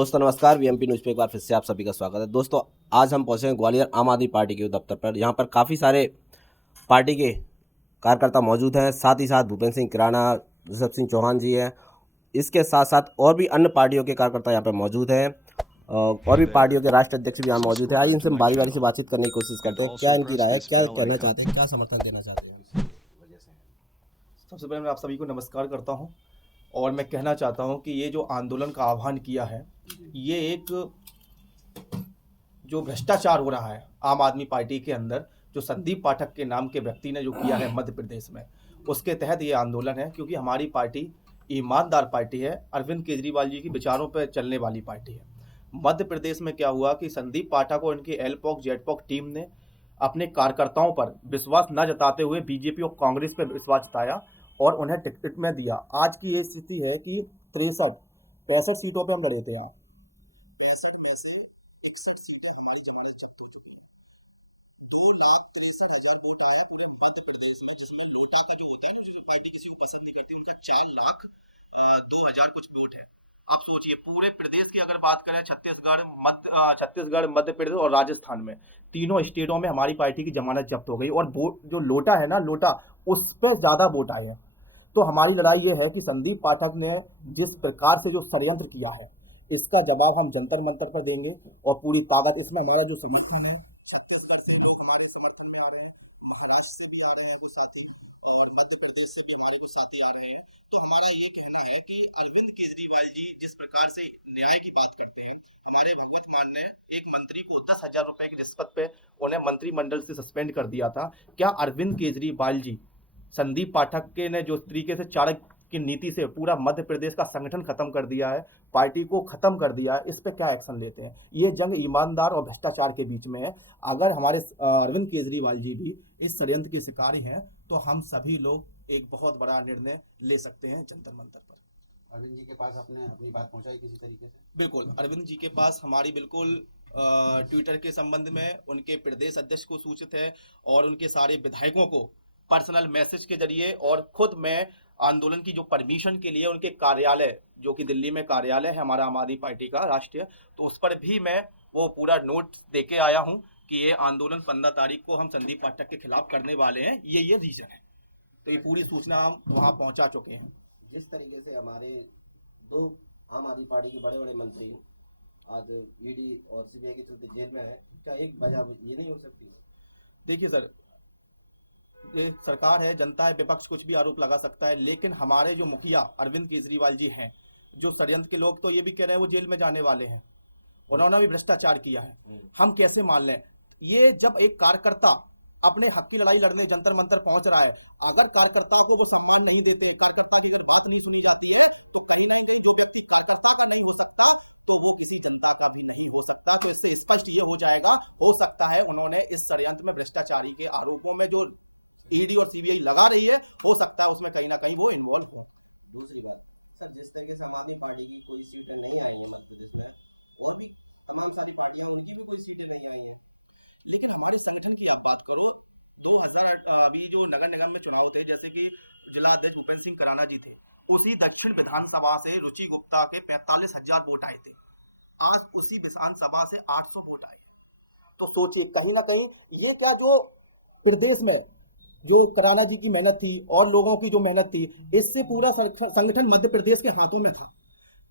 दोस्तों नमस्कार, VMP news पे एक बार फिर से आप सभी का स्वागत है। दोस्तों आज हम पहुंचे हैं ग्वालियर आम आदमी पार्टी के दफ्तर पर। यहां पर काफ़ी सारे पार्टी के कार्यकर्ता मौजूद हैं, साथ ही साथ भूपेंद्र सिंह किराना, ऋषभ सिंह चौहान जी हैं। इसके साथ साथ और भी अन्य पार्टियों के कार्यकर्ता यहाँ पर मौजूद हैं और भी पार्टियों के राष्ट्रीय अध्यक्ष भी यहाँ मौजूद है। आइए इनसे हम बारी बारी से बातचीत करने की कोशिश करते हैं। क्या इनकी राय है, क्या कहना चाहते हैं, क्या समर्थन देना चाहते हैं। सबसे पहले मैं आप सभी को नमस्कार करता हूं और मैं कहना चाहता हूं कि ये जो आंदोलन का आह्वान किया है, ये एक जो भ्रष्टाचार हो रहा है आम आदमी पार्टी के अंदर, जो संदीप पाठक के नाम के व्यक्ति ने जो किया है मध्य प्रदेश में, उसके तहत ये आंदोलन है। क्योंकि हमारी पार्टी ईमानदार पार्टी है, अरविंद केजरीवाल जी की विचारों पर चलने वाली पार्टी है। मध्य प्रदेश में क्या हुआ कि संदीप पाठक और इनकी एलपॉक जेडपॉक टीम ने अपने कार्यकर्ताओं पर विश्वास न जताते हुए बीजेपी और कांग्रेस पर विश्वास जताया और उन्हें टिकट में दिया। आज की ये स्थिति है कि 65 सीटों पे हम लड़े थे यार, 65 में से 61 सीटें हमारी जमानत जब्त हो चुकी है। 2,63,000 वोट आया पूरे मध्य प्रदेश में, जिसमें नोटा का जो होता है ना, जो पार्टी किसी को पसंद नहीं करती, उनका 4,02,000 कुछ वोट है। आप सोचिए पूरे प्रदेश की अगर बात करें, छत्तीसगढ़, मध्य प्रदेश और राजस्थान में, तीनों स्टेटों में हमारी पार्टी की जमानत जब्त हो गई और जो लोटा है ना, लोटा, उस पर ज्यादा वोट आए हैं। तो हमारी लड़ाई ये है कि संदीप पाठक ने जिस प्रकार से जो षड्यंत्र किया है, इसका जवाब हम जंतर मंतर पर देंगे और पूरी ताकत। इसमें हमारा जो समर्थन है, छत्तीसगढ़ से लोग हमारे समर्थन में आ रहे हैं, महाराष्ट्र से भी आ रहे हैं कुछ साथी और मध्य प्रदेश से भी हमारे कुछ साथी आ रहे हैं। तो हमारा ये कहना है कि अरविंद केजरीवाल जी जिस प्रकार से न्याय की बात करते हैं, हमारे भगवत मान ने एक मंत्री को 10,000 रुपए की रिश्वत पे उन्हें मंत्रिमंडल से सस्पेंड कर दिया था। क्या अरविंद केजरीवाल जी संदीप पाठक के ने जो तरीके से चाणक्य की नीति से पूरा मध्य प्रदेश का संगठन खत्म कर दिया है, पार्टी को खत्म कर दिया है, इस पे क्या एक्शन लेते हैं? ये जंग ईमानदार और भ्रष्टाचार के बीच में है। अगर हमारे अरविंद केजरीवाल जी भी इस षड्यंत्र के शिकार हैं, तो हम सभी लोग एक बहुत बड़ा निर्णय ले सकते हैं जंतर मंतर पर। अरविंद जी के पास आपने अपनी बात पहुंचाई किसी तरीके से? बिल्कुल, अरविंद जी के पास हमारी बिल्कुल ट्विटर के संबंध में उनके प्रदेश अध्यक्ष को सूचित है और उनके सारे विधायकों को पर्सनल मैसेज के जरिए, और खुद मैं आंदोलन की जो परमिशन के लिए उनके कार्यालय, जो कि दिल्ली में कार्यालय है हमारा आम आदमी पार्टी का राष्ट्रीय, तो उस पर भी मैं वो पूरा नोट देके आया हूं कि ये आंदोलन 15 तारीख को हम संदीप पाठक के खिलाफ करने वाले हैं, ये रीजन है। तो ये पूरी सूचना हम वहां पहुंचा चुके हैं। जिस तरीके से हमारे दो आम आदमी पार्टी के बड़े बड़े मंत्री आज ईडी और सीबीआई के चलते जेल में है, क्या एक वजह ये नहीं हो सकती? देखिए सर, ये सरकार है, जनता है, विपक्ष कुछ भी आरोप लगा सकता है, लेकिन हमारे जो मुखिया अरविंद केजरीवाल जी हैं, जो षड्यंत्र के लोग तो ये भी कह रहे हैं वो जेल में जाने वाले हैं, उन्होंने भी भ्रष्टाचार किया है। हम कैसे मान लें? ये जब एक कार्यकर्ता अपने हक की लड़ाई लड़ने जंतर मंतर पहुंच रहा है, अगर कार्यकर्ता को वो सम्मान नहीं देते, कार्यकर्ता की अगर बात नहीं सुनी जाती है, तो कहीं ना कहीं जो व्यक्ति कार्यकर्ता का नहीं हो सकता, तो वो किसी जनता का भी नहीं हो सकता। तो इससे स्पष्ट ये हो जाएगा, हो सकता है उन्होंने इस षड्यंत्र में भ्रष्टाचारी के आरोपों में जो ईडी और सीबीआई लगा रही है, हो सकता है उसमें कहीं ना कहीं वो इन्वॉल्व हो। दूसरी बात, जिस तरीके से हमारी पार्टी की कोई सीटें नहीं आई है मध्य प्रदेश में, और भी तमाम सारी पार्टियां उनकी भी कोई सीटें नहीं आई है, लेकिन हमारे संगठन की आप बात करो, 2008 अभी जो नगर निगम में चुनाव थे, जैसे कि जिला अध्यक्ष भूपेंद्र सिंह किराना जी थे, उसी दक्षिण विधानसभा से रुचि गुप्ता के 45,000 वोट आए थे। आज उसी विधानसभा से 800 वोट आए। तो सोचिए, कहीं ना कहीं ये क्या जो प्रदेश में जो किराना जी की मेहनत थी और लोगों की जो मेहनत थी, इससे पूरा संगठन मध्य प्रदेश के हाथों में था,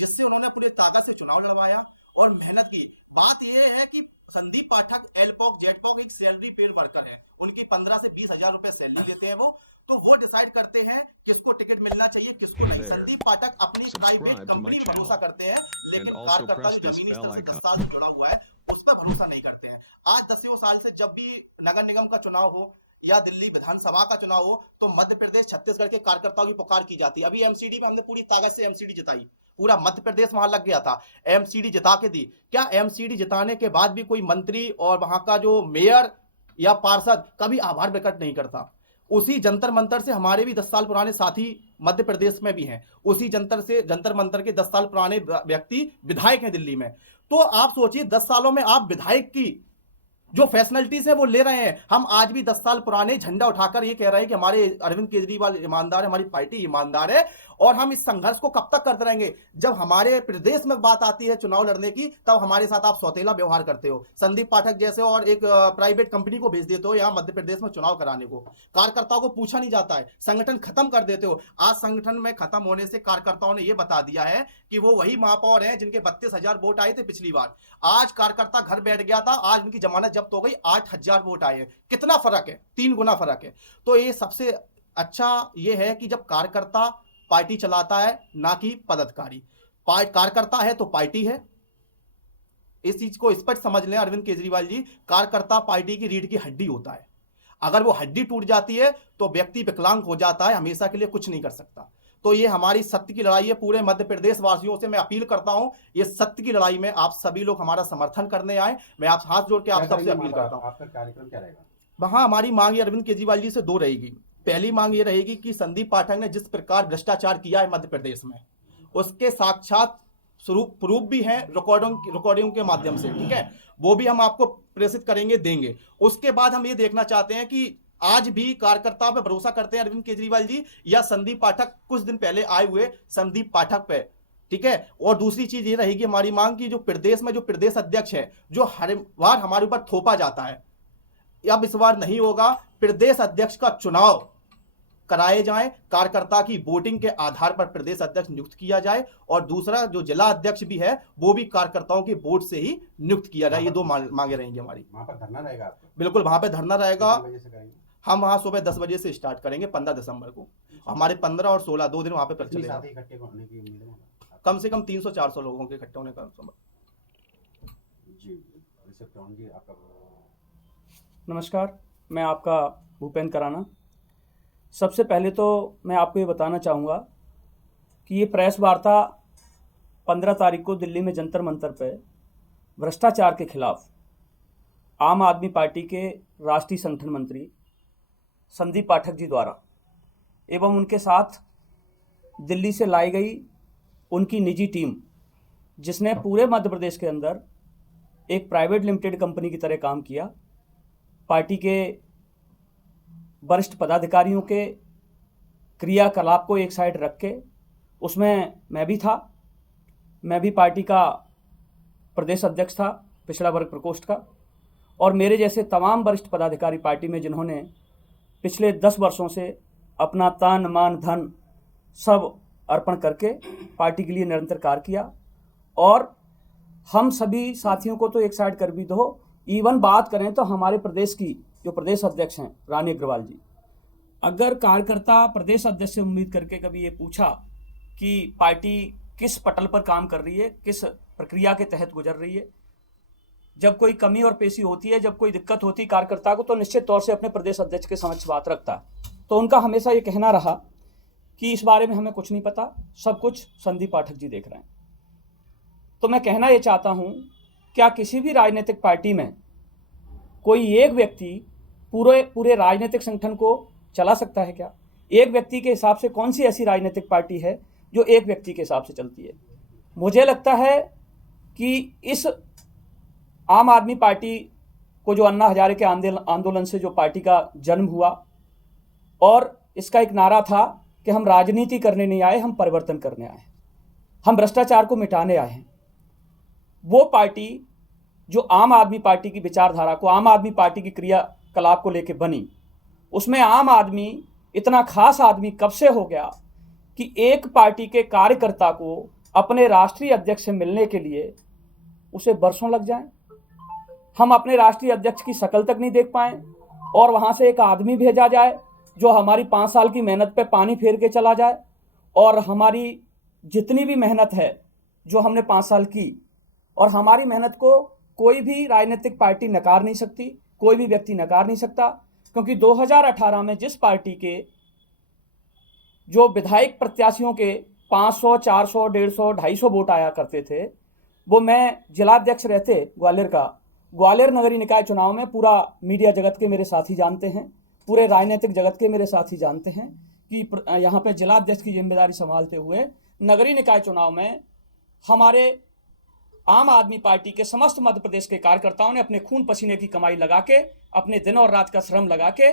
जिससे उन्होंने पूरी ताकत से चुनाव लड़वाया और मेहनत की। बात यह है कि संदीप पाठक एलपॉक जेडपॉक एक सैलरी पेड वर्कर है, उनकी 15 से 20,000 रुपए सैलरी लेते हैं वो, तो वो डिसाइड करते हैं किसको टिकट मिलना चाहिए किसको नहीं। संदीप पाठक अपनी प्राइवेट कंपनी में भरोसा करते हैं, लेकिन कार्यकर्ता जो जमीनी स्तर से 10 साल से जुड़ा हुआ है, उस पर भरोसा नहीं करते हैं। आज 10 साल से जब भी नगर निगम का चुनाव हो या दिल्ली विधानसभा का चुनाव हो, तो मध्य प्रदेश छत्तीसगढ़ के कार्यकर्ताओं की पुकार की जाती है। अभी एमसीडी में हमने पूरी ताकत से एमसीडी जिताई, पूरा मध्य प्रदेश वहां लग गया था, एमसीडी जिता के दी। क्या एमसीडी जिताने के बाद भी कोई मंत्री और वहां का जो मेयर या पार्षद कभी आभार प्रकट नहीं करता? उसी जंतर मंतर से हमारे भी 10 साल पुराने साथी मध्य प्रदेश में भी हैं, उसी जंतर मंतर के 10 साल पुराने व्यक्ति विधायक हैं दिल्ली में। तो आप सोचिए, 10 सालों में आप विधायक की जो फैसिलिटीज है वो ले रहे हैं। हम आज भी 10 साल पुराने झंडा उठाकर ये कह रहे हैं कि हमारे अरविंद केजरीवाल ईमानदार है, हमारी पार्टी ईमानदार है, और हम इस संघर्ष को कब तक करते रहेंगे? जब हमारे प्रदेश में बात आती है चुनाव लड़ने की, तब हमारे साथ आप सौतेला व्यवहार करते हो। संदीप पाठक जैसे और एक प्राइवेट कंपनी को भेज देते हो यहाँ मध्य प्रदेश में चुनाव कराने को। कार्यकर्ताओं को पूछा नहीं जाता है, संगठन खत्म कर देते हो। आज संगठन में खत्म होने से कार्यकर्ताओं ने यह बता दिया है कि वो वही महापौर हैं जिनके 32,000 वोट आए थे पिछली बार। आज कार्यकर्ता घर बैठ गया था, आज उनकी जमानत जब्त हो गई, 8,000 वोट आए हैं। कितना फर्क है? 3 गुना फर्क है। तो ये सबसे अच्छा ये है कि जब कार्यकर्ता पार्टी चलाता है, ना कि पदाधिकारी। कार्यकर्ता है तो पार्टी है, इस चीज को स्पष्ट समझ लें अरविंद केजरीवाल जी। कार्यकर्ता पार्टी की रीढ़ की हड्डी होता है। अगर वो हड्डी टूट जाती है तो व्यक्ति विकलांग हो जाता है, हमेशा के लिए कुछ नहीं कर सकता। तो ये हमारी सत्य की लड़ाई है। पूरे मध्य प्रदेश वासियों से मैं अपील करता हूं, ये सत्य की लड़ाई में आप सभी लोग हमारा समर्थन करने आए। मैं आप हाथ जोड़ के आप सबसे अपील करता हूं। आपका कार्यक्रम क्या रहेगा? वहां हमारी मांग ये अरविंद केजरीवाल जी से 2 रहेगी। पहली मांग ये रहेगी कि संदीप पाठक ने जिस प्रकार भ्रष्टाचार किया है मध्य प्रदेश में, उसके साक्षात प्रूफ भी हैं रिकॉर्डिंग के माध्यम से, ठीक है, वो भी हम आपको प्रेषित करेंगे, देंगे। उसके बाद हम ये देखना चाहते हैं कि आज भी कार्यकर्ता पे भरोसा करते हैं अरविंद केजरीवाल जी, या संदीप पाठक कुछ दिन पहले आए हुए संदीप पाठक पे, ठीक है। और दूसरी चीज ये रहेगी हमारी मांग की जो प्रदेश में जो प्रदेश अध्यक्ष है, जो हर बार हमारे ऊपर थोपा जाता है, अब इस बार नहीं होगा। प्रदेश अध्यक्ष का चुनाव कराए जाएं, कार्यकर्ता की वोटिंग के आधार पर प्रदेश अध्यक्ष नियुक्त किया जाए, और दूसरा जो जिला अध्यक्ष भी है वो भी कार्यकर्ताओं के वोट से ही नियुक्त किया जाए। ये 2 मांगे रहेंगी हमारी। वहाँ पर धरना रहेगा आपका? बिल्कुल, वहां पे धरना रहेगा। कितने बजे से करेंगे? हम वहां सुबह 10 बजे से स्टार्ट करेंगे 15 दिसंबर को। हमारे 15 और 16 2 दिन वहां पे कितने चलेगा। साथी इकट्ठे होने की उम्मीद है? कम से कम 300-400 लोगों के इकट्ठे होने का जी, ऋषभ चौहान जी आपका। नमस्कार, मैं आपका भूपेंद्र कराना। सबसे पहले तो मैं आपको ये बताना चाहूँगा कि ये प्रेस वार्ता 15 तारीख को दिल्ली में जंतर मंतर पर भ्रष्टाचार के खिलाफ आम आदमी पार्टी के राष्ट्रीय संगठन मंत्री संदीप पाठक जी द्वारा एवं उनके साथ दिल्ली से लाई गई उनकी निजी टीम, जिसने पूरे मध्य प्रदेश के अंदर एक प्राइवेट लिमिटेड कंपनी की तरह काम किया, पार्टी के वरिष्ठ पदाधिकारियों के क्रियाकलाप को एक साइड रख के, उसमें मैं भी था, मैं भी पार्टी का प्रदेश अध्यक्ष था पिछड़ा वर्ग प्रकोष्ठ का, और मेरे जैसे तमाम वरिष्ठ पदाधिकारी पार्टी में जिन्होंने पिछले 10 वर्षों से अपना तन मन धन सब अर्पण करके पार्टी के लिए निरंतर कार्य किया। और हम सभी साथियों को तो एक साइड कर भी दो, इवन बात करें तो हमारे प्रदेश की जो प्रदेश अध्यक्ष हैं रानी अग्रवाल जी, अगर कार्यकर्ता प्रदेश अध्यक्ष से उम्मीद करके कभी ये पूछा कि पार्टी किस पटल पर काम कर रही है, किस प्रक्रिया के तहत गुजर रही है, जब कोई कमी और पेशी होती है, जब कोई दिक्कत होती है कार्यकर्ता को, तो निश्चित तौर से अपने प्रदेश अध्यक्ष के समक्ष बात रखता है। तो उनका हमेशा ये कहना रहा कि इस बारे में हमें कुछ नहीं पता, सब कुछ संदीप पाठक जी देख रहे हैं। तो मैं कहना ये चाहता हूँ, क्या किसी भी राजनीतिक पार्टी में कोई एक व्यक्ति पूरे राजनीतिक संगठन को चला सकता है? क्या एक व्यक्ति के हिसाब से कौन सी ऐसी राजनीतिक पार्टी है जो एक व्यक्ति के हिसाब से चलती है? मुझे लगता है कि इस आम आदमी पार्टी को जो अन्ना हजारे के आंदोलन से जो पार्टी का जन्म हुआ, और इसका एक नारा था कि हम राजनीति करने नहीं आए, हम परिवर्तन करने आए, हम भ्रष्टाचार को मिटाने आए हैं। वो पार्टी जो आम आदमी पार्टी की विचारधारा को, आम आदमी पार्टी की क्रियाकलाप को लेकर बनी, उसमें आम आदमी इतना खास आदमी कब से हो गया कि एक पार्टी के कार्यकर्ता को अपने राष्ट्रीय अध्यक्ष से मिलने के लिए उसे बरसों लग जाएं। हम अपने राष्ट्रीय अध्यक्ष की शक्ल तक नहीं देख पाए, और वहां से एक आदमी भेजा जाए जो हमारी 5 साल की मेहनत पे पानी फेर के चला जाए, और हमारी जितनी भी मेहनत है जो हमने 5 साल की, और हमारी मेहनत को कोई भी राजनीतिक पार्टी नकार नहीं सकती, कोई भी व्यक्ति नकार नहीं सकता। क्योंकि 2018 में जिस पार्टी के जो विधायक प्रत्याशियों के 500, 400, 150, 250 वोट आया करते थे, वो मैं जिलाध्यक्ष रहते ग्वालियर का, ग्वालियर नगरीय निकाय चुनाव में पूरा मीडिया जगत के मेरे साथी जानते हैं, पूरे राजनीतिक जगत के मेरे साथी जानते हैं कि यहाँ पे जिलाध्यक्ष की जिम्मेदारी संभालते हुए नगरीय निकाय चुनाव में हमारे आम आदमी पार्टी के समस्त मध्य प्रदेश के कार्यकर्ताओं ने अपने खून पसीने की कमाई लगा के, अपने दिन और रात का श्रम लगा के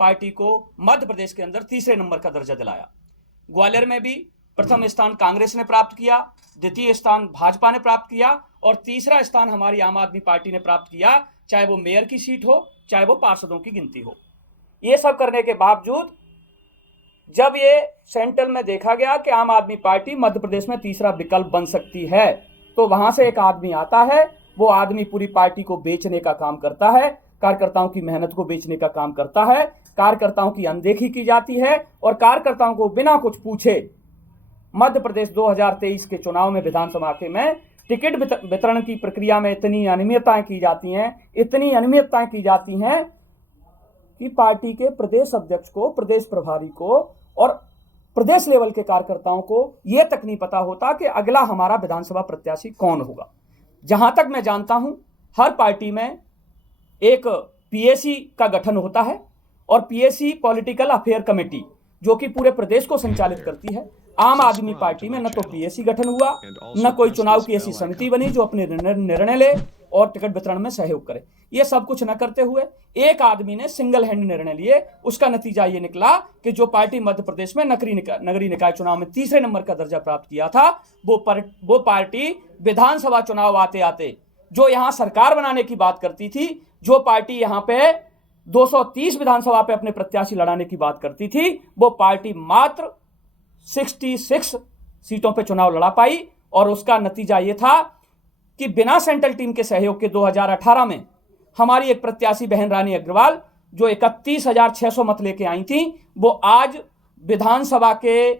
पार्टी को मध्य प्रदेश के अंदर तीसरे नंबर का दर्जा दिलाया। ग्वालियर में भी प्रथम स्थान कांग्रेस ने प्राप्त किया, द्वितीय स्थान भाजपा ने प्राप्त किया और तीसरा स्थान हमारी आम आदमी पार्टी ने प्राप्त किया, चाहे वो मेयर की सीट हो, चाहे वो पार्षदों की गिनती हो। ये सब करने के बावजूद जब ये सेंट्रल में देखा गया कि आम आदमी पार्टी मध्य प्रदेश में तीसरा विकल्प बन सकती है, तो वहां से एक आदमी आता है। वो आदमी पूरी पार्टी को बेचने का काम करता है, कार्यकर्ताओं की मेहनत को बेचने का काम करता है, कार्यकर्ताओं की अनदेखी की जाती है और कार्यकर्ताओं को बिना कुछ पूछे मध्य प्रदेश 2023 के चुनाव में विधानसभा के में टिकट वितरण की प्रक्रिया में इतनी अनियमितताएं की जाती हैं कि पार्टी के प्रदेश अध्यक्ष को, प्रदेश प्रभारी को और प्रदेश लेवल के कार्यकर्ताओं को यह तक नहीं पता होता कि अगला हमारा विधानसभा प्रत्याशी कौन होगा। जहां तक मैं जानता हूं, हर पार्टी में एक पीएसी का गठन होता है और पीएसी पॉलिटिकल अफेयर कमेटी जो कि पूरे प्रदेश को संचालित करती है। आम आदमी पार्टी में न तो पीएसी गठन हुआ, न कोई चुनाव की ऐसी समिति बनी जो अपने निर्णय ले और टिकट वितरण में सहयोग करे। ये सब कुछ न करते हुए एक आदमी ने सिंगल हैंड निर्णय लिए। उसका नतीजा ये निकला कि जो पार्टी मध्य प्रदेश में नगरीय निकाय चुनाव में तीसरे नंबर का दर्जा प्राप्त किया था, वो पार्टी विधानसभा चुनाव आते आते जो यहां सरकार बनाने की बात करती थी, जो पार्टी यहां पे 230 विधानसभा पे अपने प्रत्याशी लड़ाने की बात करती थी, वो पार्टी मात्र 66 सीटों पे चुनाव लड़ा पाई। और उसका नतीजा ये था कि बिना सेंट्रल टीम के सहयोग के 2018 में हमारी एक प्रत्याशी बहन रानी अग्रवाल जो 31,600 मत लेके आई थी, वो आज विधानसभा के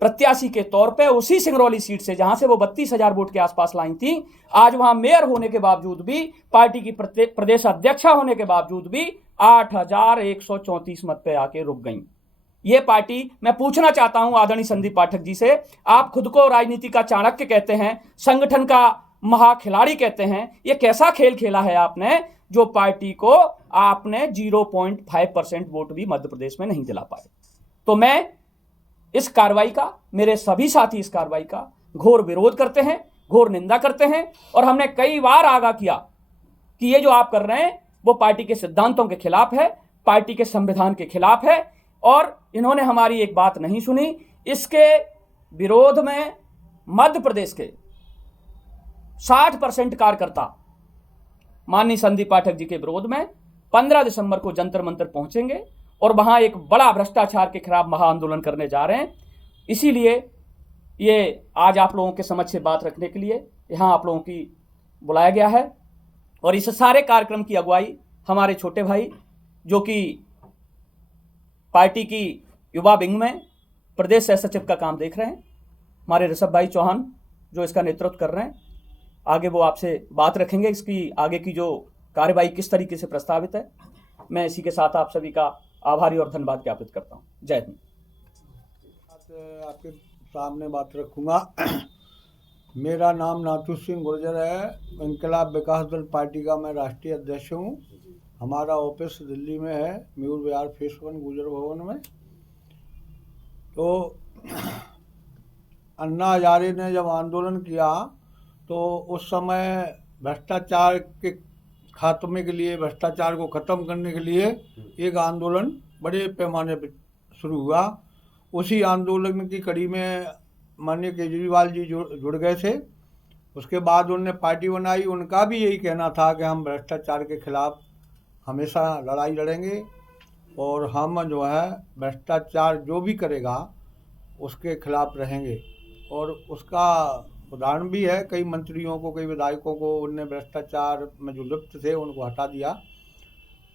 प्रत्याशी के तौर पे उसी सिंगरौली सीट से, जहां से वो 32,000 वोट के आसपास लाई थी, आज वहां मेयर होने के बावजूद भी, पार्टी की प्रदेश अध्यक्षा होने के बावजूद भी 8,134 मत पे आके रुक गई। ये पार्टी, मैं पूछना चाहता हूं आदरणीय संदीप पाठक जी से, आप खुद को राजनीति का चाणक्य कहते हैं, संगठन का महाखिलाड़ी कहते हैं, ये कैसा खेल खेला है आपने जो पार्टी को आपने 0.5% वोट भी मध्य प्रदेश में नहीं दिला पाए। तो मैं इस कार्रवाई का, मेरे सभी साथी इस कार्रवाई का घोर विरोध करते हैं, घोर निंदा करते हैं और हमने कई बार आगाह किया कि ये जो आप कर रहे हैं वो पार्टी के सिद्धांतों के खिलाफ है, पार्टी के संविधान के खिलाफ है और इन्होंने हमारी एक बात नहीं सुनी। इसके विरोध में मध्य प्रदेश के 60% कार्यकर्ता माननीय संदीप पाठक जी के विरोध में 15 दिसंबर को जंतर मंतर पहुंचेंगे और वहां एक बड़ा भ्रष्टाचार के खिलाफ महाआंदोलन करने जा रहे हैं। इसीलिए ये आज आप लोगों के समक्ष से बात रखने के लिए यहां आप लोगों की बुलाया गया है। और इस सारे कार्यक्रम की अगुवाई हमारे छोटे भाई जो कि पार्टी की युवा विंग में प्रदेश सह सचिव का काम देख रहे हैं, हमारे ऋषभ भाई चौहान जो इसका नेतृत्व कर रहे हैं, आगे वो आपसे बात रखेंगे इसकी आगे की जो कार्यवाही किस तरीके से प्रस्तावित है। मैं इसी के साथ आप सभी का आभारी और धन्यवाद ज्ञापित करता हूँ। जय हिंद। आपके सामने बात रखूँगा। मेरा नाम नाथू सिंह गुर्जर है, इनकलाब विकास दल पार्टी का मैं राष्ट्रीय अध्यक्ष हूँ। हमारा ऑफिस दिल्ली में है, मयूर विहार फेस 1 गुजर भवन में। तो अन्ना हजारे ने जब आंदोलन किया तो उस समय भ्रष्टाचार के खात्मे के लिए, भ्रष्टाचार को ख़त्म करने के लिए एक आंदोलन बड़े पैमाने पर शुरू हुआ। उसी आंदोलन की कड़ी में माननीय केजरीवाल जी जुड़ गए थे। उसके बाद उन्होंने पार्टी बनाई। उनका भी यही कहना था कि हम भ्रष्टाचार के खिलाफ हमेशा लड़ाई लड़ेंगे और हम जो है भ्रष्टाचार जो भी करेगा उसके खिलाफ रहेंगे। और उसका उदाहरण भी है, कई मंत्रियों को, कई विधायकों को उनने भ्रष्टाचार में जो लिप्त थे उनको हटा दिया।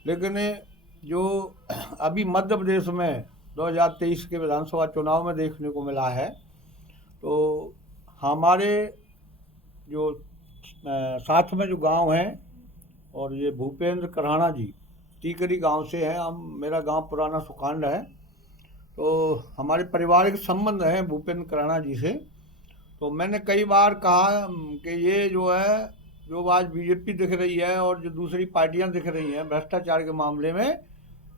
लेकिन जो अभी मध्य प्रदेश में 2023 के विधानसभा चुनाव में देखने को मिला है, तो हमारे जो साथ में जो गांव हैं, और ये भूपेंद्र कराना जी टीकरी गांव से हैं, मेरा गांव पुराना सुकांड है, तो हमारे पारिवारिक संबंध हैं भूपेंद्र कराना जी से। तो मैंने कई बार कहा कि ये जो है, जो आज बीजेपी दिख रही है और जो दूसरी पार्टियां दिख रही हैं भ्रष्टाचार के मामले में,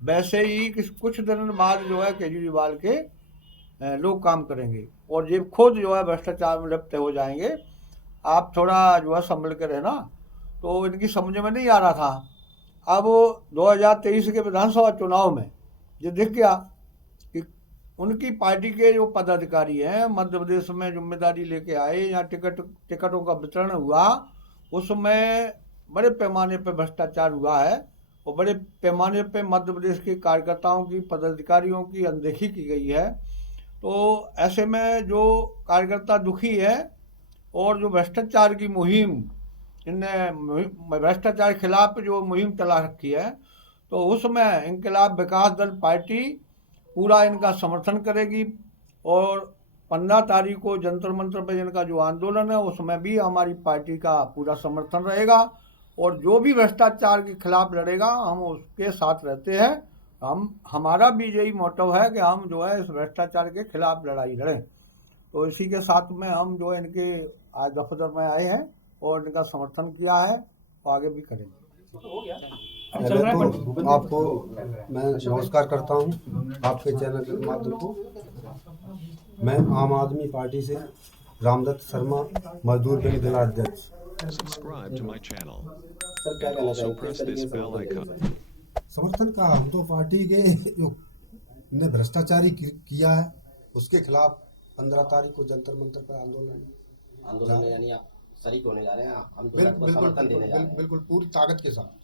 वैसे ही कुछ दिन बाद जो है केजरीवाल के लोग काम करेंगे और ये खुद जो है भ्रष्टाचार में लिप्त हो जाएंगे। आप थोड़ा जो है संभल के रहना। तो इनकी समझ में नहीं आ रहा था। अब 2023 के विधानसभा चुनाव में ये दिख गया कि उनकी पार्टी के जो पदाधिकारी हैं मध्य प्रदेश में जिम्मेदारी लेके आए, यहाँ टिकटों का वितरण हुआ, उसमें बड़े पैमाने पर भ्रष्टाचार हुआ है और बड़े पैमाने पे मध्य प्रदेश के कार्यकर्ताओं की, पदाधिकारियों की अनदेखी की गई है। तो ऐसे में जो कार्यकर्ता दुखी है और जो भ्रष्टाचार की मुहिम, इनने भ्रष्टाचार के खिलाफ जो मुहिम चला रखी है, तो उसमें इनकलाब विकास दल पार्टी पूरा इनका समर्थन करेगी और 15 तारीख को जंतर मंतर पर इनका जो आंदोलन है उसमें भी हमारी पार्टी का पूरा समर्थन रहेगा और जो भी भ्रष्टाचार के खिलाफ लड़ेगा हम उसके साथ रहते हैं। हमारा भी यही मोटिव है कि हम जो है इस भ्रष्टाचार के खिलाफ लड़ाई लड़ें। तो इसी के साथ में हम जो है इनके आज दफ्तर में आए हैं और इनका समर्थन किया है और आगे भी करेंगे। चल रहा है पहले तो आपको मैं नमस्कार करता हूं आपके चैनल के माध्यम से। मैं आम आदमी पार्टी से रामदत्त शर्मा, मजदूर विंग जिला अध्यक्ष। Subscribe to my channel sir क्या and कहना also चाहिए, press किस this तरीके से bell समर्थन icon. करेंगे? समर्थन का हम तो पार्टी के जो ने भ्रष्टाचारी किया है उसके खिलाफ 15 तारीख को जंतर मंतर पर आंदोलन में यानी आप शरीक होने जा रहे हैं, हम बिल्कुल समर्थन देने जा रहे हैं। बिल्कुल पूरी ताकत के साथ।